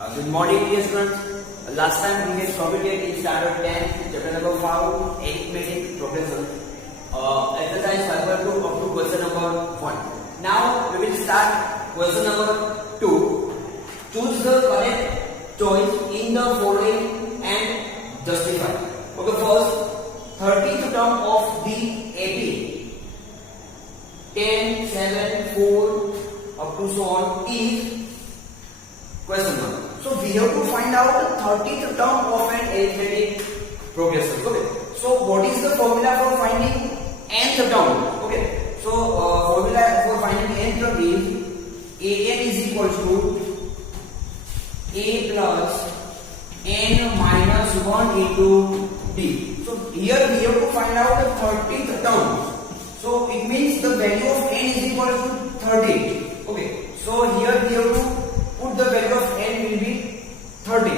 Good morning, dear students. Last time we had completed in standard 10, chapter number 5, arithmetic progression. Exercise 5.2 up to question number 1. Now we will start question number 2. Choose the correct choice in the following and justify. Okay, first 30th term of the AP. 10, 7, 4 up to so on is question 1. So we have to find out the 30th term of an arithmetic progression. Okay. So what is the formula for finding nth term? Okay. So formula for finding nth term is an is equals to a plus n minus 1 into d. So here we have to find out the 30th term. So it means the value of n is equal to 30. Okay. So here we have to put the value of n will be 30,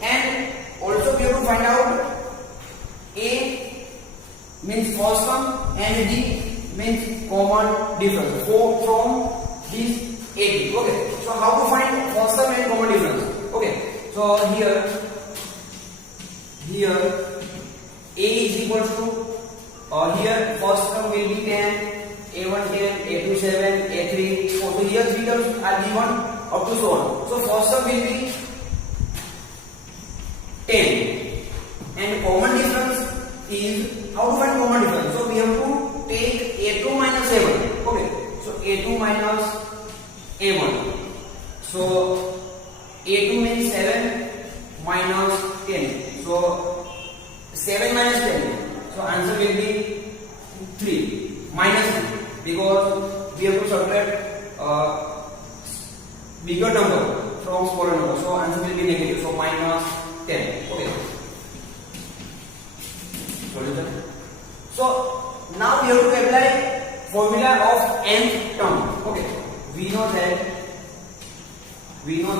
and also we have to find out a means first term and d means common difference from these 80. Okay, so how to find first term and common difference? Okay, so here a is equals to here first term will be 10, a1 10, a2 7, a3 4. So here three terms are given up to so on. So first term will be 10, and common difference is how to find common difference. So we have to take a2 minus a1. Okay, so a2 minus a1. So a2 means 7 minus 10. So 7 minus 10. So answer will be 3 minus 3 because we have to subtract bigger number from smaller number. So answer will be negative. So minus 10. Okay. Solution. So now we have to apply formula of nth term. Okay. We know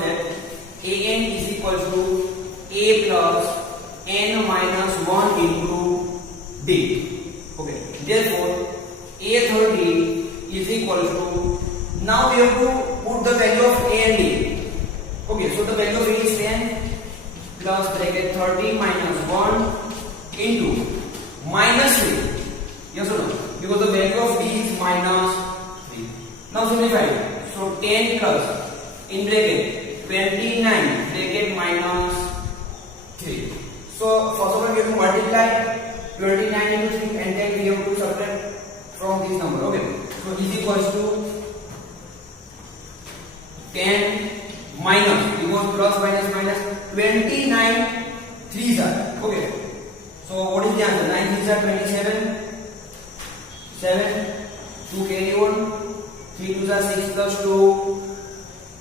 that an is equal to a plus n minus 1 into d. Okay. Therefore, a30 is equal to, now we have to put the value of a and d. Okay. So the value of a is 10 plus bracket 30 minus 1 into minus 3. Yes or no? Because the value of d is minus 3. Now simplify. So 10 plus in bracket 29 bracket minus 3. So first of all we have to multiply 29 into 3 and then we have to subtract from this number. Okay. So is equals to 10 minus, because plus minus minus 29 3s are. Okay. So what is the answer? 9 3s are 27. 7 2 carry on. 3 2s are 6 plus 2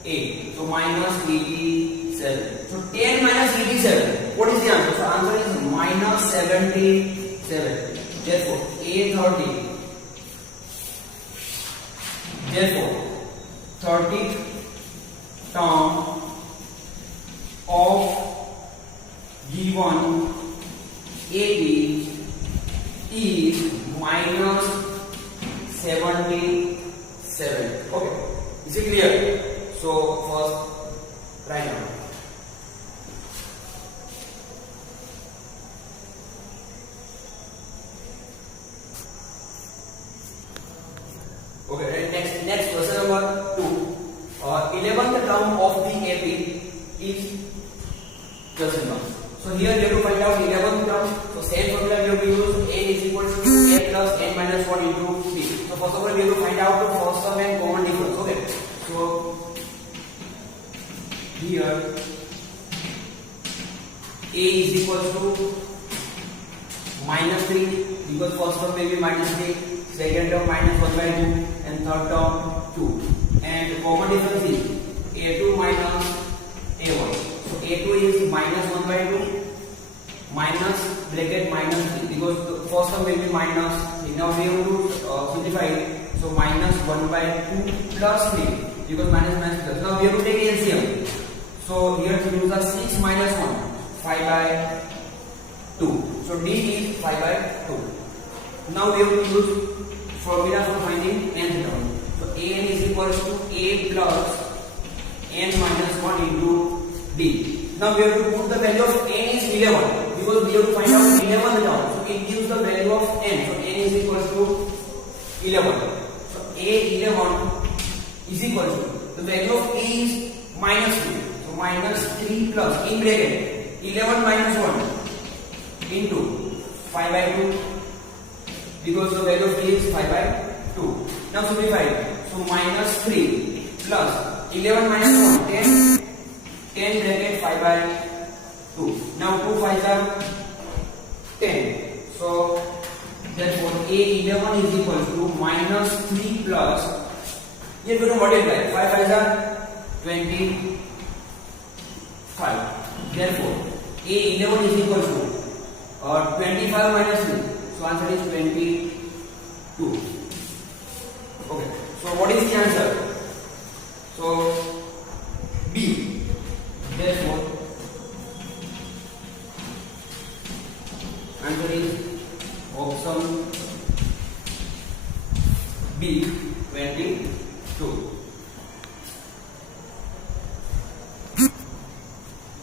8. So minus 87. So 10 minus 87. What is the answer? So answer is minus 77. Therefore A30. Therefore 30th term of given AP is minus 77. Okay, is it clear? So first write down. Okay, next question number 2. 11th term of the AP is question mark. So here we have to find out 11th term. So same formula we have to use. A is equal to a plus n minus 1 into b. So first of all we have to find out the first term and common difference. Okay. So here a is equal to minus 3 because first term will be minus 3, second term minus 1 by 2 and third term 2. And common difference is a2 minus a1. So a2 is minus 1 by 2 minus bracket minus 3 because the first term will be minus 3. Now we have to simplify it. So minus 1 by 2 plus 3 because minus minus plus. Now we have to take LCM. So here to use the 6 minus 1, 5 by 2. So d is 5 by 2. Now we have to use formula for finding nth term. So an is equals to a plus n minus 1 into D. Now we have to put the value of n is 11 because we have to find out 11 term. So it gives the value of n. So n is equals to 11. So A11 is equal to the value of A is minus 3. So minus 3 plus in bracket 11 minus 1 into 5 by 2 because the value of A is 5 by 2. Now simplify. So minus 3 plus 11 minus 1 10 bracket 5 by 2. Now 2 5s are 10. So therefore A11 is equal to minus 3 plus, here we are going to multiply, 5 5s are 25. Therefore A11 is equal to 25 minus 3. So answer is 22. Okay. So what is the answer? So B. Therefore answer is option B, 22.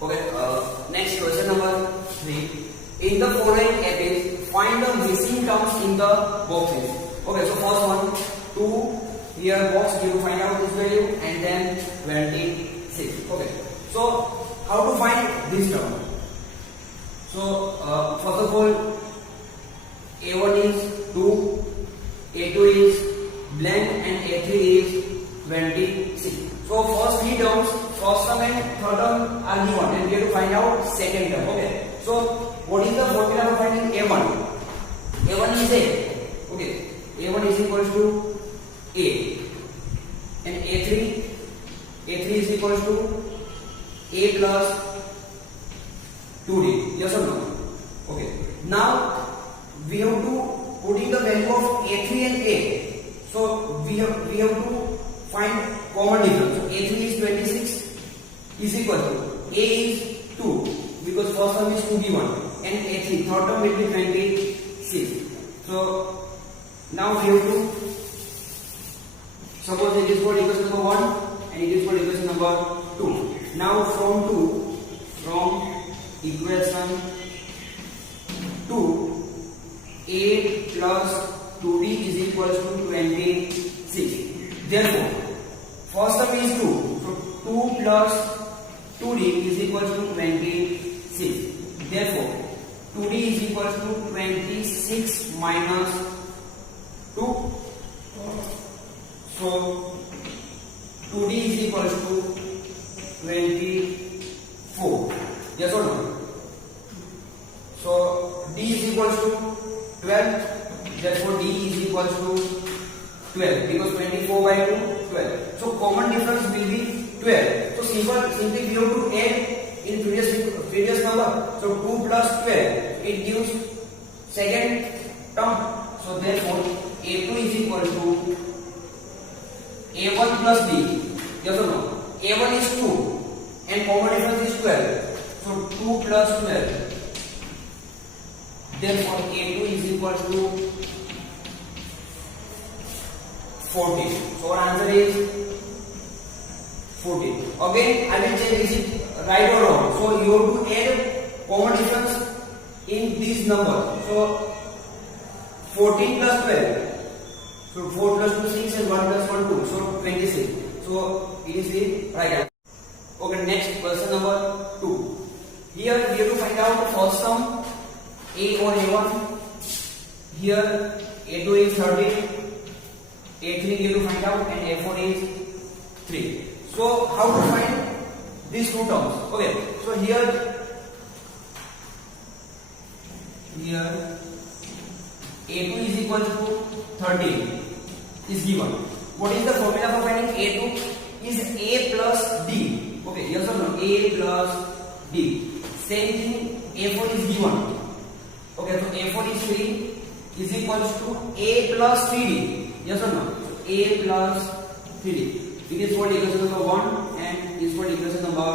Okay. Next question number 3. In the following essays, find the missing terms in the boxes. Okay. So first one, 2. Here box you find out this value and then 26. Okay. So how to find this term? So first of all, A1 is 2, A2 is blank and A3 is 26. So first three terms, first term and third term are given and we have to find out second term. Okay. So what is the formula for finding A1? A1 is A. Okay. A1 is equal to A. And A3 is equal to A plus 2D. Yes or no? Okay. Now we have to put in the value of A3 and A. So we have to find common difference. So A3 is 26 is equal to A is 2 because first term is 2 given and A3 third term will be 26. So now we have to suppose it is called equation number 1 and it is called equation number 2. Now from equation 2, A plus 2D is equal to 26. Therefore, first term is 2. So 2 plus 2D is equal to 26. Therefore, 2D is equal to 26 minus 2. So 2D is equal to 24. Yes or no? So D is equal to 12. Therefore D is equal to 12 because 24 by 2 12. So common difference will be 12. So simply we have to add in previous number. So 2 plus 12 it gives second term. So therefore A2 is equal to A1 plus B. Yes or no? A1 is 2 and common difference is 12. So 2 plus 12. Therefore A2 is equal to 14. So our answer is 14. Again I will check is it right or wrong. So you have to add common difference in this number. So 14 plus 12. So 4 plus 2 6 and 1 plus 1 2. So 26. So it is the right answer. Okay, next question number 2. Here we have to find out the first term A or A1. Here A2 is 30. A3 we have to find out and A4 is 3. So how to find these two terms? Okay, so here A2 is equal to 30 is given. What is the formula for finding A2? Is A plus D. Okay, yes or no? A plus D. Same thing, A4 is given. Okay, so A4 is 3 is equal to A plus 3D. Yes or no? So A plus 3D. It is called equation number 1 and is called equation number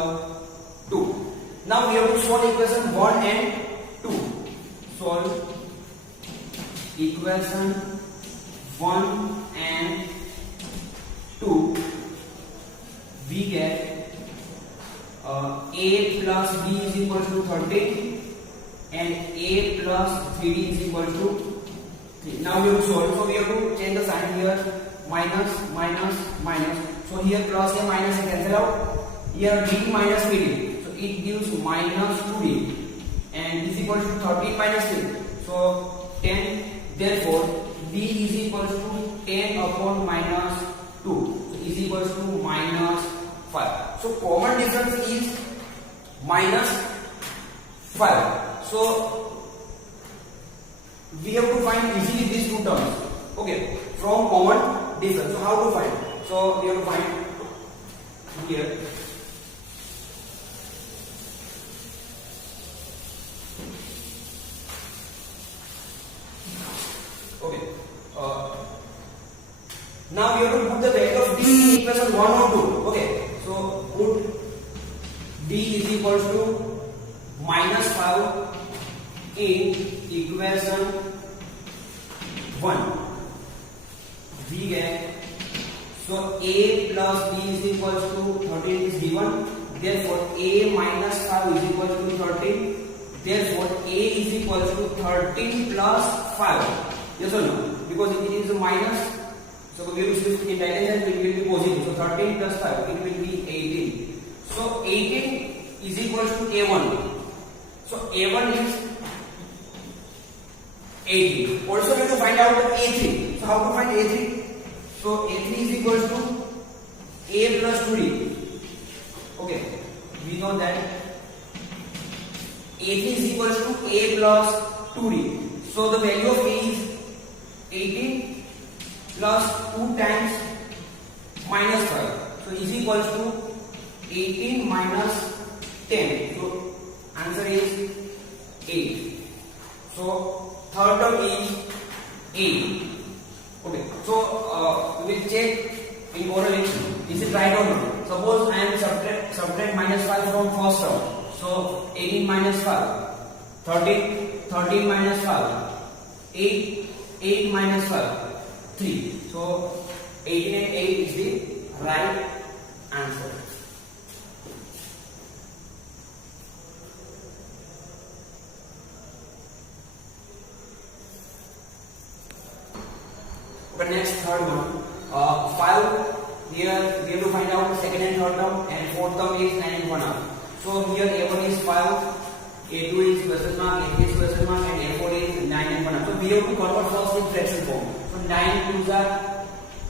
2. Now we have to solve equation 1 and 2. Solve equation 1 and 2. We get A plus b is equal to 13 and a plus 3d is equal to 3. Now we have to solve. So we have to change the sign here. Minus, minus, minus. So here plus a minus a cancel out. Here d minus 3d. So it gives minus 2d. And is equal to 13 minus 3. So 10. Therefore b is equal to 10 upon minus 2. So is equal to minus 5. So common difference is minus 5. So we have to find easily these two terms. Okay, from common difference. So how to find? So we have to find here. Okay. Now we have to put the value of d in equation 1 or 2. Okay. So put d is equal to minus 5 in equation 1. We get, so a plus b is equal to 13 is given. Therefore a minus 5 is equal to 13. Therefore a is equal to 13 plus 5. Yes or no? Because it is a minus. So we will shift in right hand side, it will be positive. So 13 plus 5, it will be 18. So 18 is equal to a1. So a1 is 18. Also we have to find out a3. So how to find a3? So a3 is equal to a plus 2d. Okay, we know that a3 is equal to a plus 2d. So the value of a is 18 plus 2 times minus 5. So is equal to 18 minus 10. So answer is 8. So third term is 8. Okay. So we will check in correlation. Is it right or not? Suppose I am subtract minus 5 from first term. So 18 minus 5, 13 minus 5, 8 minus 5, 3. So 18 and 8 is the right answer. Okay, next third one. 5. Here we have to find out the second and third term, and fourth term is 9 and 1 half. So here a1 is 5, a2 is question mark, a3 is question mark, and a4 is 9 and 1 half. So we have to convert first in fraction form. So 9 2s are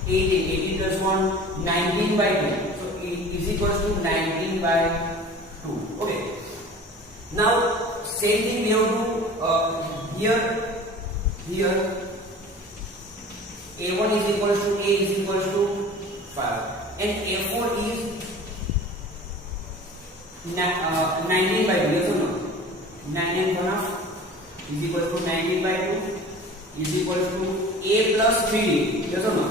18, 18 plus 1, 19 by 2. So it is equals to 19 by 2. Okay. Now same thing we have to here a1 is equals to a is equals to 5 and a4 is 19 by 2. Yes or no? 9 and 1 half is equals to 19 by 2 is equals to a plus 3d. Yes or no?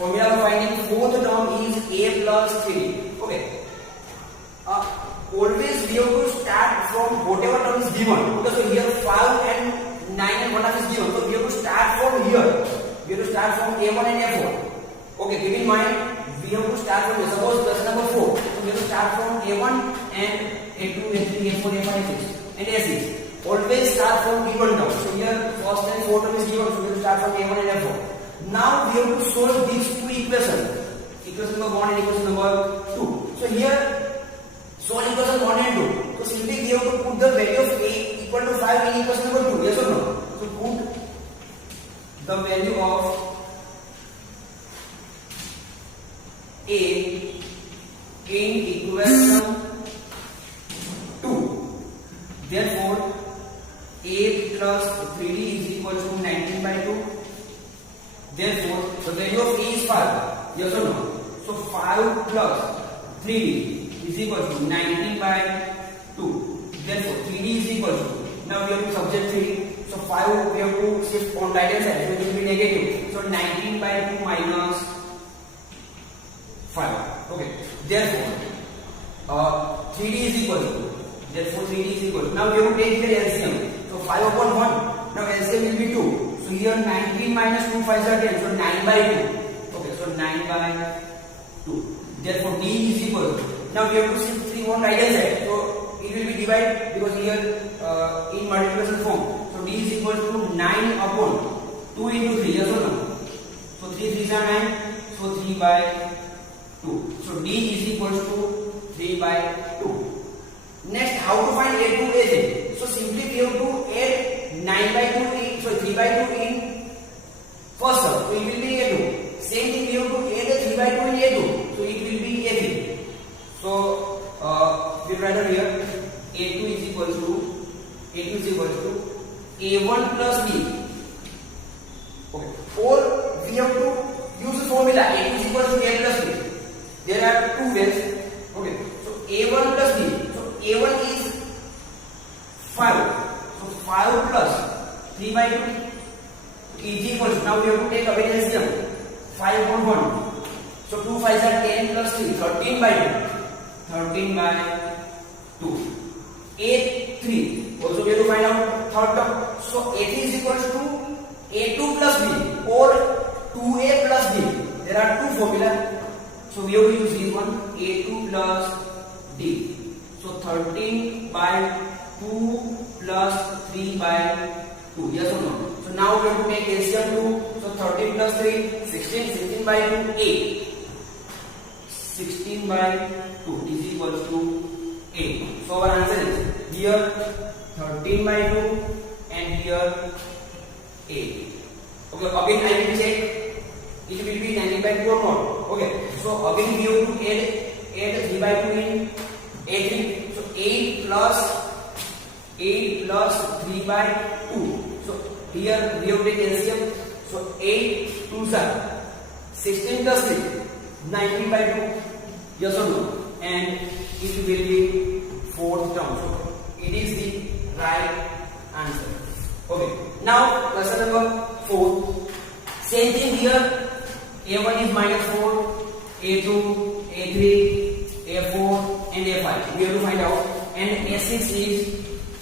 Formula for finding fourth term is a plus 3d. Okay. Always we have to start from whatever term is given. Okay, so here 5 and 9 and 1 half is given. So we have to start from here. We have to start from a1 and a4. Okay, keep in mind we have to start from, suppose question number 4. So we have to start from a1 and a2, a3, a4, a5, a6 and a6. Always start from given term. So here first and fourth term is given. So we have to start from a1 and a4. Now we have to solve these two equations. Equation number 1 and equation number 2. So here solve equation 1 and 2. So simply we have to put the value of a equal to 5 in equation number 2. Yes or no? So put the value of a in equation 2. Therefore a plus 3d is equal to 19 by 2. Therefore the value of a is 5. Yes or no? So 5 plus 3d is equal to 19 by 2. Therefore 3d is equal to, now we have to subtract 3. So 5 we have to shift on right hand side, so it will be negative. So 19 by 2 minus 5. Okay. Therefore 3d is equal to, now we have to take here LCM. So 5 upon 1. Now LCM will be 2. So here 19 minus 2 5s are 10. So 9 by 2. Okay. So 9 by 2. Therefore d is equal to, now we have to shift 3 on right hand side. So it will be divided because here in multiplication form. So d is equal to 9 upon 2 into 3. Yes or no? So 3 3s are 9. So 3 by 2. So d is equal to 3 by 2. Next, how to find a2 a3? So simply we have to add 9 by 2 in, so 3 by 2 in first term. So it will be a2. Same thing we have to add 3 by 2 in a2. So it will be a3. So we write here a2 is equal to a1 plus b. Okay. Or we have to use the formula a2 is equal to a plus b. There are two ways. Okay. So a1 plus b. So a1 is 5. So 5 plus 3 by 2 is equal to, now we have to take away LCM. 5 upon 1. So 2 5s are 10 plus 3, 13 by 2. 13 by 2. A3. Also we have to find out third term. So A3 is equal to A2 plus B or 2A plus B. There are two formula. So we have to use this one, A2 plus D. So 13 by 2 plus 3 by 2. Yes or no? So now we have to make LCM 2. So 13 plus 3, 16. 16 by 2, 8. 16 by 2 is equal to 8. So our answer is here 13 by 2 and here 8. Okay, again I will check it will be 19 by 2 or not. Okay, so again we have to add 3 by 2 in A3. So 8 plus 3 by 2. So here we have to take LCM. So 8 2s are 16 plus 3, 19 by 2. Yes or no? And it will be fourth term. So it is the right answer. Okay. Now question number 4. Same thing here. A1 is minus 4, A2, A3, A4 and A5. We have to find out. And A6 is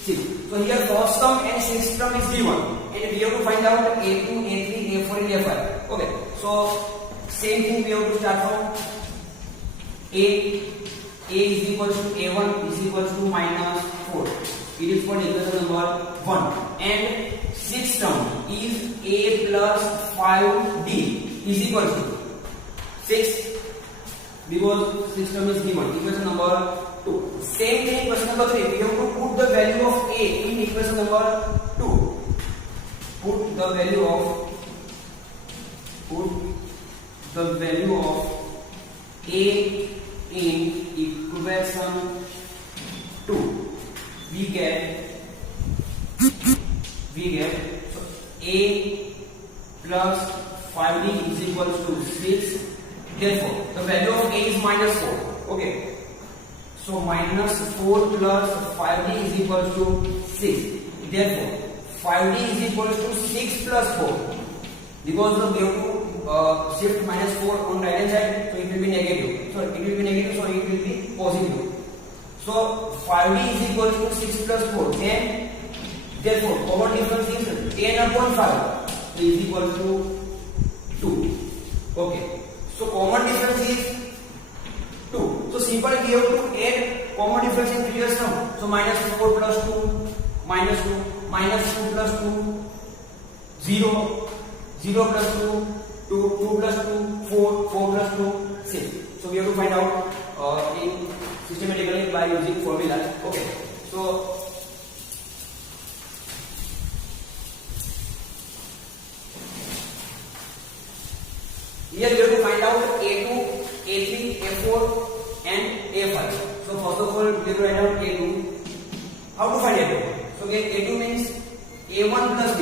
6. So here first term and sixth term is given. And we have to find out A2, A3, A4 and A5. Okay. So same thing we have to start from. A is equal to A1 is equal to minus 4. It is for equation number 1. And sixth term is A plus 5D is equal to 6 because sixth term is given. Equation number 2. Same thing question number 3. We have to put the value of A in equation number 2. Put the value of A in equation 2. We get so A plus 5D is equal to 6. Therefore the value of A is minus 4. Okay, so minus 4 plus 5D is equal to 6. Therefore 5D is equal to 6 plus 4 because we have to shift minus 4 on right hand side, so it will be negative. So it will be negative, so it will be positive. So 5D is equal to 6 plus 4, 10. Therefore common difference is 10 upon 5 is equal to 2. Okay, so common difference is 2. So simple we have to add common difference in previous term. So minus 4 plus 2, minus 2, minus 2 plus 2, 0, 0 plus 2, 2 plus 2, 4 plus 2, 6. So we have to find out in systematically by using formulas. Okay, so here we have to find out A2, A3, A4 and A5. So first of all we have to write out A2. How to find A2? So A2 means A1 plus B.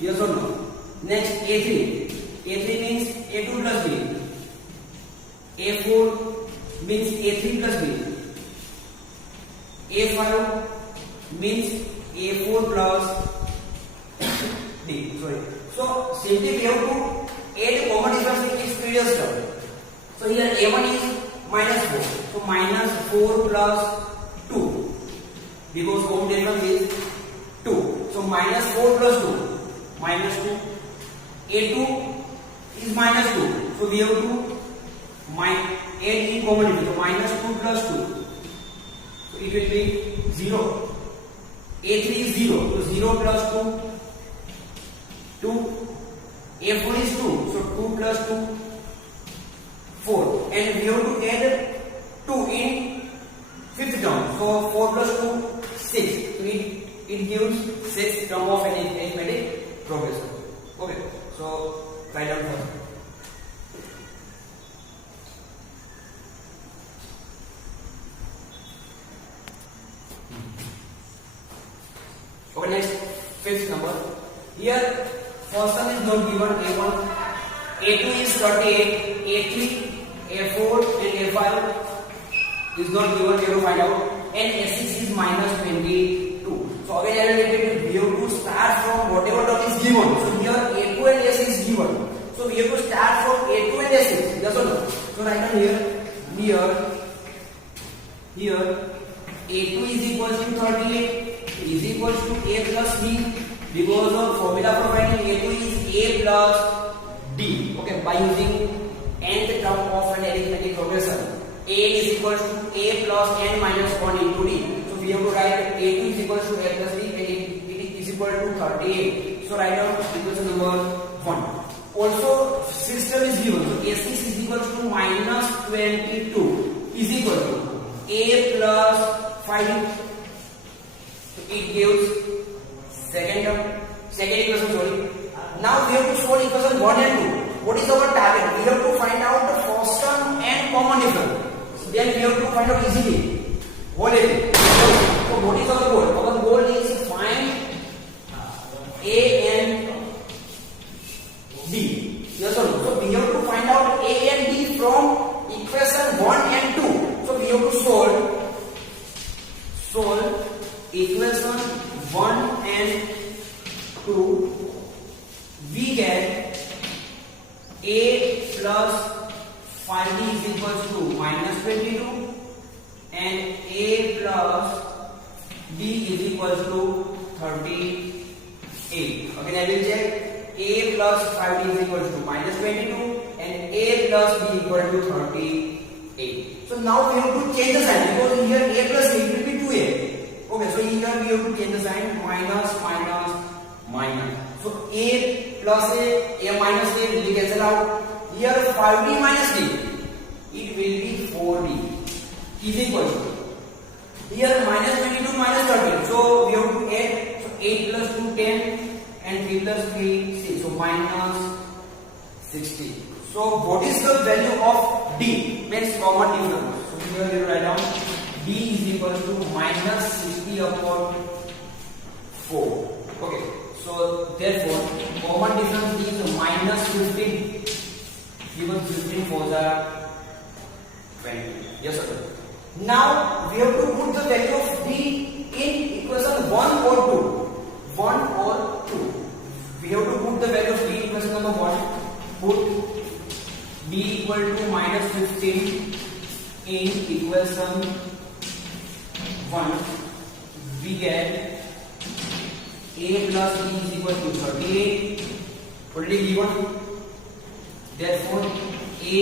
Yes or no? Next A3. A3 means A2 plus B. A4 means A3 plus B. A5 means A4 plus B. Sorry. So simply we have to add common difference in its previous term. So here A1 is minus 4. So minus 4 plus 2 because common difference is 2. So minus 4 plus 2 minus 2. A2 is minus 2. So we have to add in common difference. So minus 2 plus 2. So it will be 0. A3 is 0, so 0 plus 2, 2. A4 is 2, so 2 plus 2, 4. And we have to add 2 in fifth term, so 4 plus 2, 6. So it gives 6th term of an arithmetic progression. Okay, so write down first. Okay, next, fifth number. Here, first one is not given, A1, A2 is 38, A3, A4 and A5 is not given, we have to find out, and A6 is minus 22. So again I will repeat, we have to start from whatever term is given. So here A2 and A6 is given. So we have to start from A2 and A6, yes or no? So write down here, A2 is equal to 38 is equal to A plus B, because of formula providing A2 is A plus D. Okay, by using nth term of an arithmetic progression, A is equal to A plus n minus 1 into D. So we have to write A2 is equal to A plus D and it is equal to 38. So write down equation number 1. Also system is given, so A6 is equal to minus 22 is equal to A plus 5. It gives second equation, sorry. Now we have to solve equation 1 and 2. What is our target? We have to find out the first term and common difference. Then we have to find out easily whole area. So what is our goal? Our goal is find A and D. Yes or no? So we have to find out A and D from equation 1 and 2. So we have to solve equation 1 and 2. We get A plus 5D is equal to minus 22 and A plus D is equal to 38. Again I will check. A plus 5D is equal to minus 22 and A plus D equal to 38. So now we have to change the sign, because here A plus B will be 2A. Okay, so here we have to change the sign, minus. So A plus A minus A will be cancelled out. Here 5D minus D, it will be 4D is equal to, here minus 22 minus 13. So we have to add, so 8 plus 2 10 and 3 plus 3 6. So minus 60. So what is the value of D? Means common difference. So here we write down D is equal to minus 60 upon 4. Okay, so therefore common difference is minus 15. Given 15 for the 20. Yes or no? Now we have to put the value of D in equation 1 or 2. 1 or 2. We have to put the value of D in equation number 1. Put D equal to minus 15 in equation 1. We get A plus B is equal to 38. Already given. Therefore A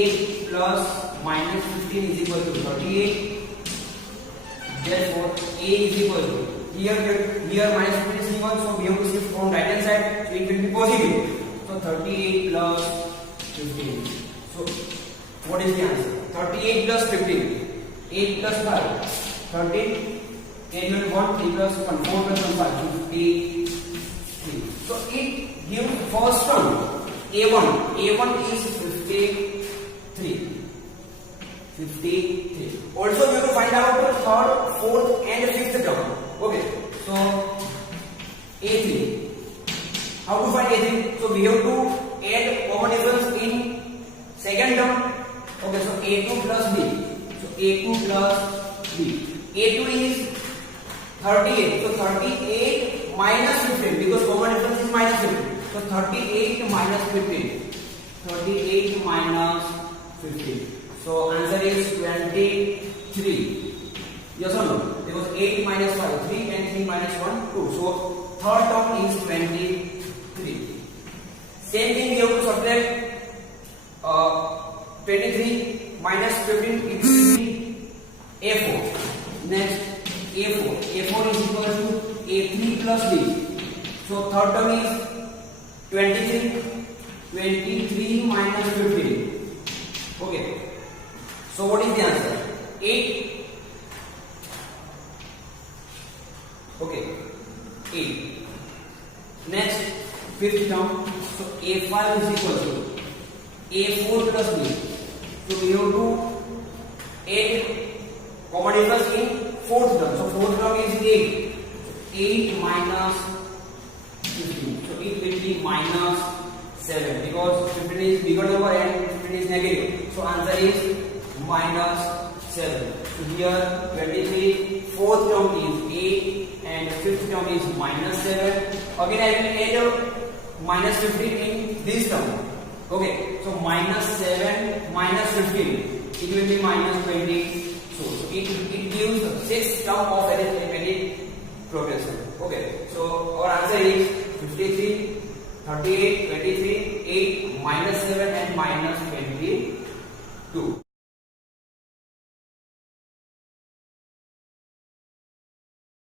plus minus 15 is equal to 38. Therefore A is equal to, here minus 15 is given, so we have to shift from right hand side, so it will be positive. So 38 plus 15. So what is the answer? 38 plus 15. 8 plus 5. 13. 10 1, 3 plus 1, 4 plus 1, 5. 53. So it gives first term A1 is 53. Also we have to find out the third, fourth and fifth term. Okay, so A3. How to find A3? So we have to add common difference in second term. Okay, so A2 plus B. So A2 plus B. A2 is 38. So 38 minus 15, because common difference is minus 15. So 38 minus 15. 38 minus 15. So answer is 23. Yes or no? Because 8 minus 5, 3 and 3 minus 1, 2. So third term is 23. Same thing we have to subtract 23 minus 15, it will be A4. Next A4. A4 is equal to A3 plus B. So third term is 23. 23 minus 15. Okay. So what is the answer? 8. Okay. 8. Next, fifth term. So A5 is equal to A4 plus B. So we have to add common difference in fourth term. So fourth term is 8. 8 minus 15. So it will be minus 7 because 15 is bigger number and 15 is negative. So answer is minus 7. So here 23, fourth term is 8 and fifth term is minus 7. Again I will add minus 15 in this term. Okay, so minus 7 minus 15, it will be minus 20. So it gives 6 term of arithmetic progression. Okay, so our answer is 53, 38, 23, 8, minus 7 and minus 22.